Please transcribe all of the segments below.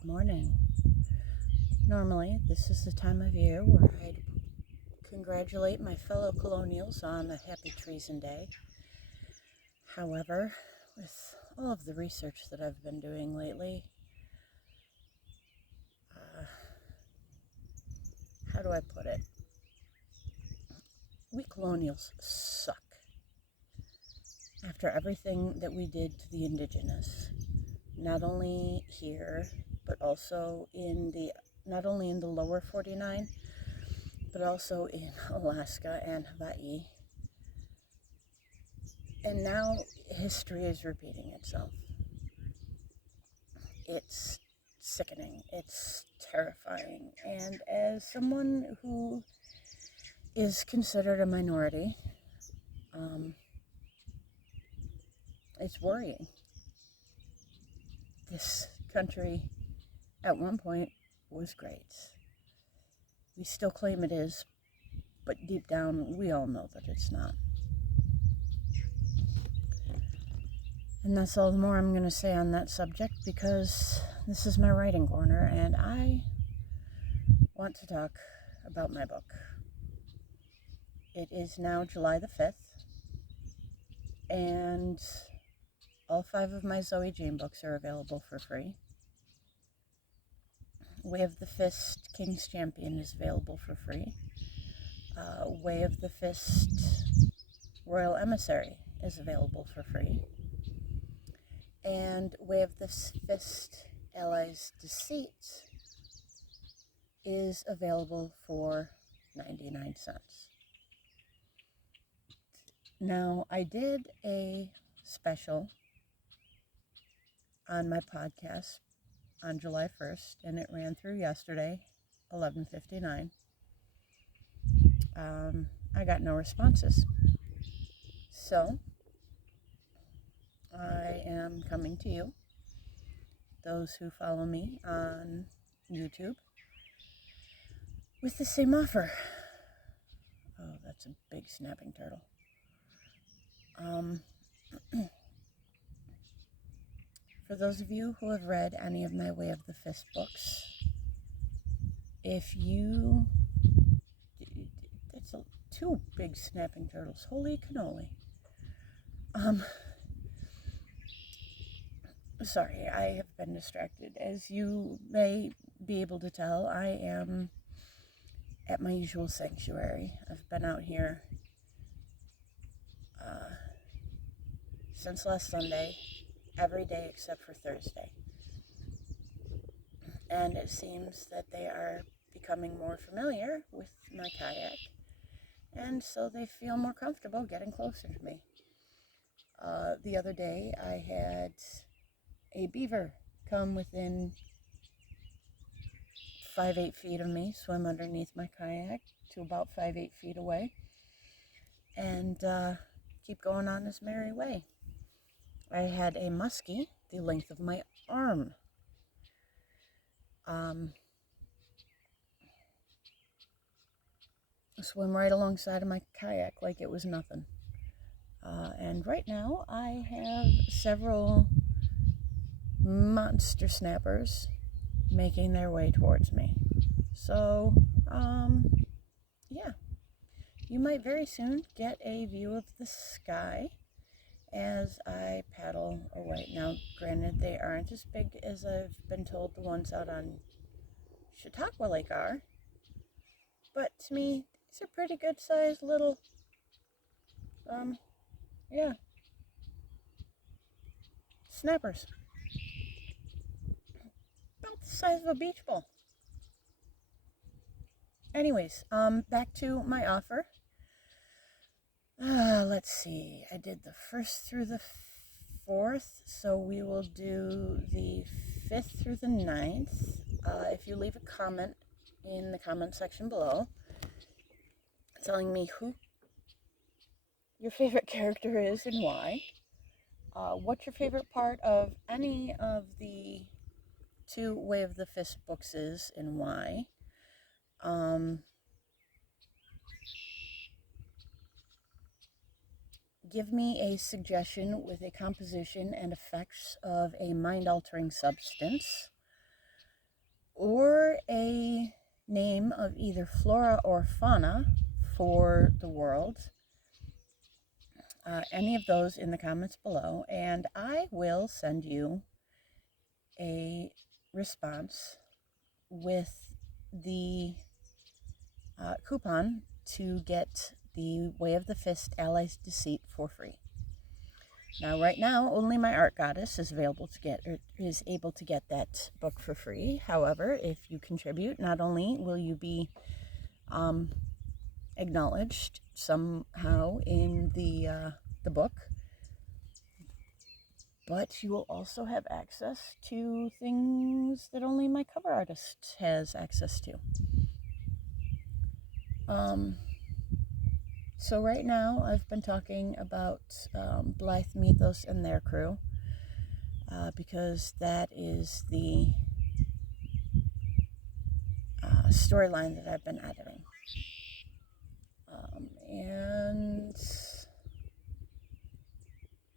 Good morning. Normally, this is the time of year where I'd congratulate my fellow colonials on a happy treason day. However, with all of the research that I've been doing lately, how do I put it? We colonials suck. After everything that we did to the indigenous, not only here, but also not only in the lower 49, but also in Alaska and Hawaii. And now history is repeating itself. It's sickening. It's terrifying. And as someone who is considered a minority, it's worrying. This country at one point was great. We still claim it is, but deep down we all know that it's not. And that's all the more I'm going to say on that subject, because this is my writing corner and I want to talk about my book. It is now July the 5th, and all 5 of my Zoe Jane books are available for free. Way of the Fist King's Champion is available for free. Way of the Fist Royal Emissary is available for free. And Way of the Fist Allies Deceit is available for 99 cents. Now, I did a special on my podcast on July 1st, and it ran through yesterday, 11:59. I got no responses. So, I am coming to you, those who follow me on YouTube, with the same offer. Oh, that's a big snapping turtle. For those of you who have read any of my Way of the Fist books, if you... That's 2 big snapping turtles. Holy cannoli. Sorry, I have been distracted. As you may be able to tell, I am at my usual sanctuary. I've been out here since last Sunday, every day except for Thursday. And it seems that they are becoming more familiar with my kayak, and so they feel more comfortable getting closer to me. The other day, I had a beaver come within 5-8 feet of me, swim underneath my kayak to about 5-8 feet away, and keep going on his merry way. I had a muskie the length of my arm. Swim right alongside of my kayak like it was nothing. And right now I have several monster snappers making their way towards me. So, yeah. You might very soon get a view of the sky as I paddle away. Now, granted, they aren't as big as I've been told the ones out on Chautauqua Lake are, but to me, these are pretty good sized little, yeah, snappers. About the size of a beach ball. Anyways, back to my offer. Let's see. I did the 1st through the 4th, so we will do the 5th through the 9th. If you leave a comment in the comment section below telling me who your favorite character is and why, what your favorite part of any of the 2 Way of the Fist books is and why, give me a suggestion with a composition and effects of a mind-altering substance. or a name of either flora or fauna for the world. Any of those in the comments below, and I will send you a response with the coupon to get the Way of the Fist Allies Deceit for free. Now, right now, only my art goddess is able to get that book for free. However, if you contribute, not only will you be acknowledged somehow in the book, but you will also have access to things that only my cover artist has access to. So right now I've been talking about Blythe Mythos and their crew, because that is the storyline that I've been editing. And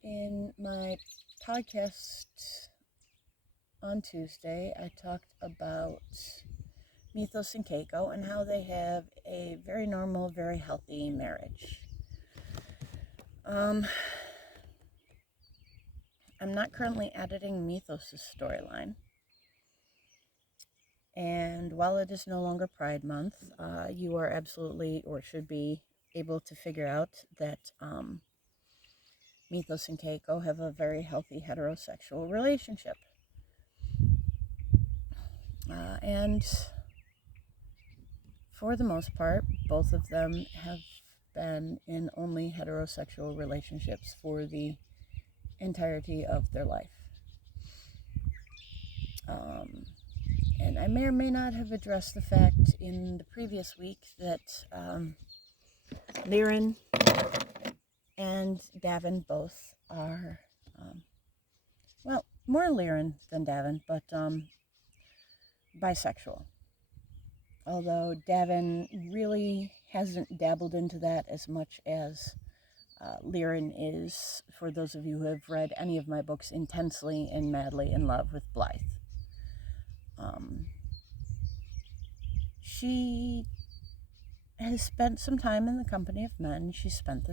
in my podcast on Tuesday, I talked about Mythos and Keiko and how they have a very normal, very healthy marriage. I'm not currently editing Mythos' storyline. And while it is no longer Pride Month, you are absolutely, or should be, able to figure out that Mythos and Keiko have a very healthy heterosexual relationship. And for the most part, both of them have been in only heterosexual relationships for the entirety of their life. And I may or may not have addressed the fact in the previous week that Liren and Davin both are, well, more Liren than Davin, but bisexual. Although Davin really hasn't dabbled into that as much as Liren is, for those of you who have read any of my books, intensely and madly in love with Blythe. She has spent some time in the company of men. She's spent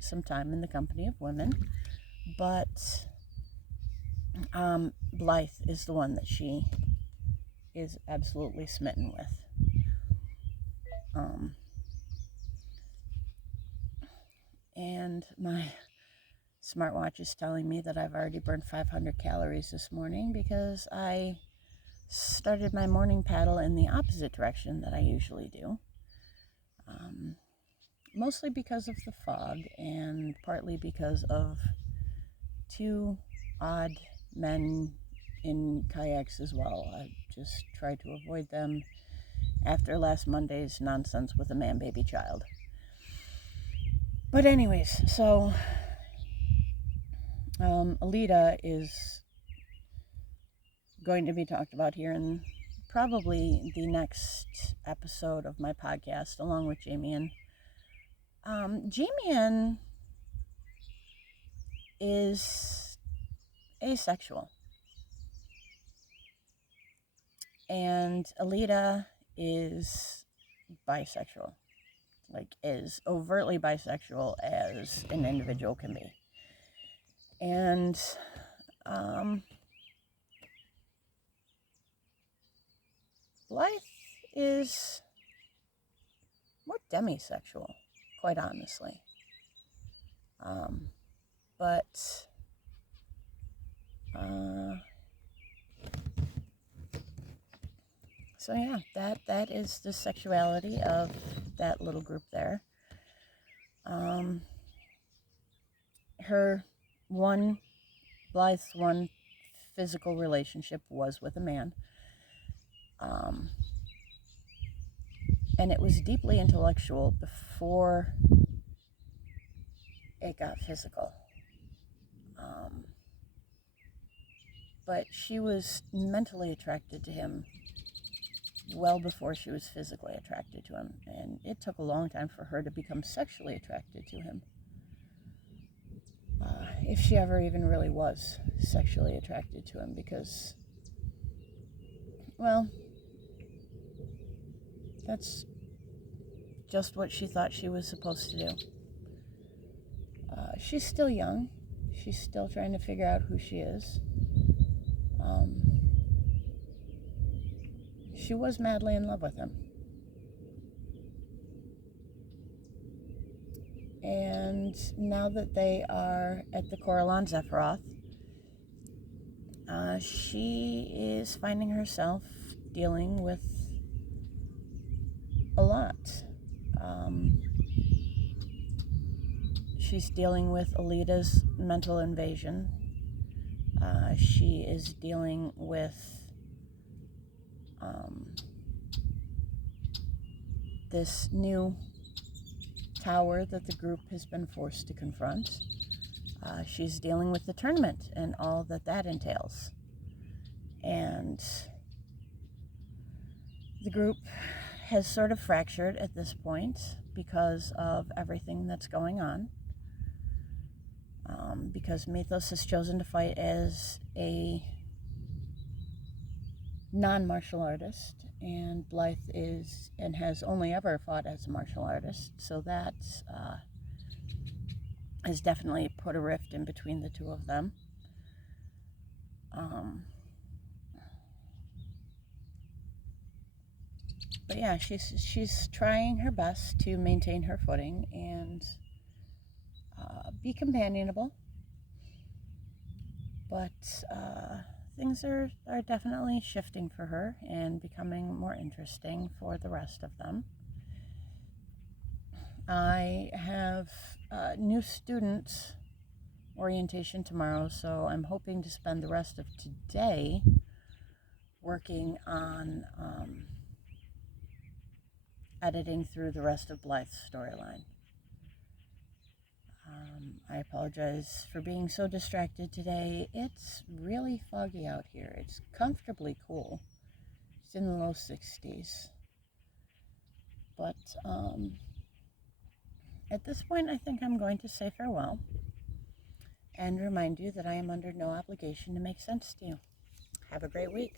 some time in the company of women. But Blythe is the one that she is absolutely smitten with. And my smartwatch is telling me that I've already burned 500 calories this morning because I started my morning paddle in the opposite direction that I usually do. Mostly because of the fog and partly because of two odd men in kayaks as well. I just tried to avoid them after last Monday's nonsense with a man-baby child. But anyways, so Alita is going to be talked about here in probably the next episode of my podcast, along with Jamian. Jamian is asexual, and Alita is bisexual, like as overtly bisexual as an individual can be. And Blythe is more demisexual, quite honestly. But so yeah, that is the sexuality of that little group there. Blythe's one physical relationship was with a man. And it was deeply intellectual before it got physical. But she was mentally attracted to him well before she was physically attracted to him. And it took a long time for her to become sexually attracted to him. If she ever even really was sexually attracted to him, because, well, That's just what she thought she was supposed to do. She's still young. She's still trying to figure out who she is. She was madly in love with him. And now that they are at the Coralon Zephyroth, she is finding herself dealing with a lot. She's dealing with Alita's mental invasion. She is dealing with this new tower that the group has been forced to confront. She's dealing with the tournament and all that that entails. And the group has sort of fractured at this point because of everything that's going on. Because Mythos has chosen to fight as a non-martial artist, and Blythe is and has only ever fought as a martial artist, so that has definitely put a rift in between the two of them. But yeah, she's trying her best to maintain her footing and be companionable, but things are definitely shifting for her and becoming more interesting for the rest of them. I have new student orientation tomorrow, so I'm hoping to spend the rest of today working on editing through the rest of Blythe's storyline. I apologize for being so distracted today. It's really foggy out here. It's comfortably cool. It's in the low 60s. But at this point, I think I'm going to say farewell and remind you that I am under no obligation to make sense to you. Have a great week.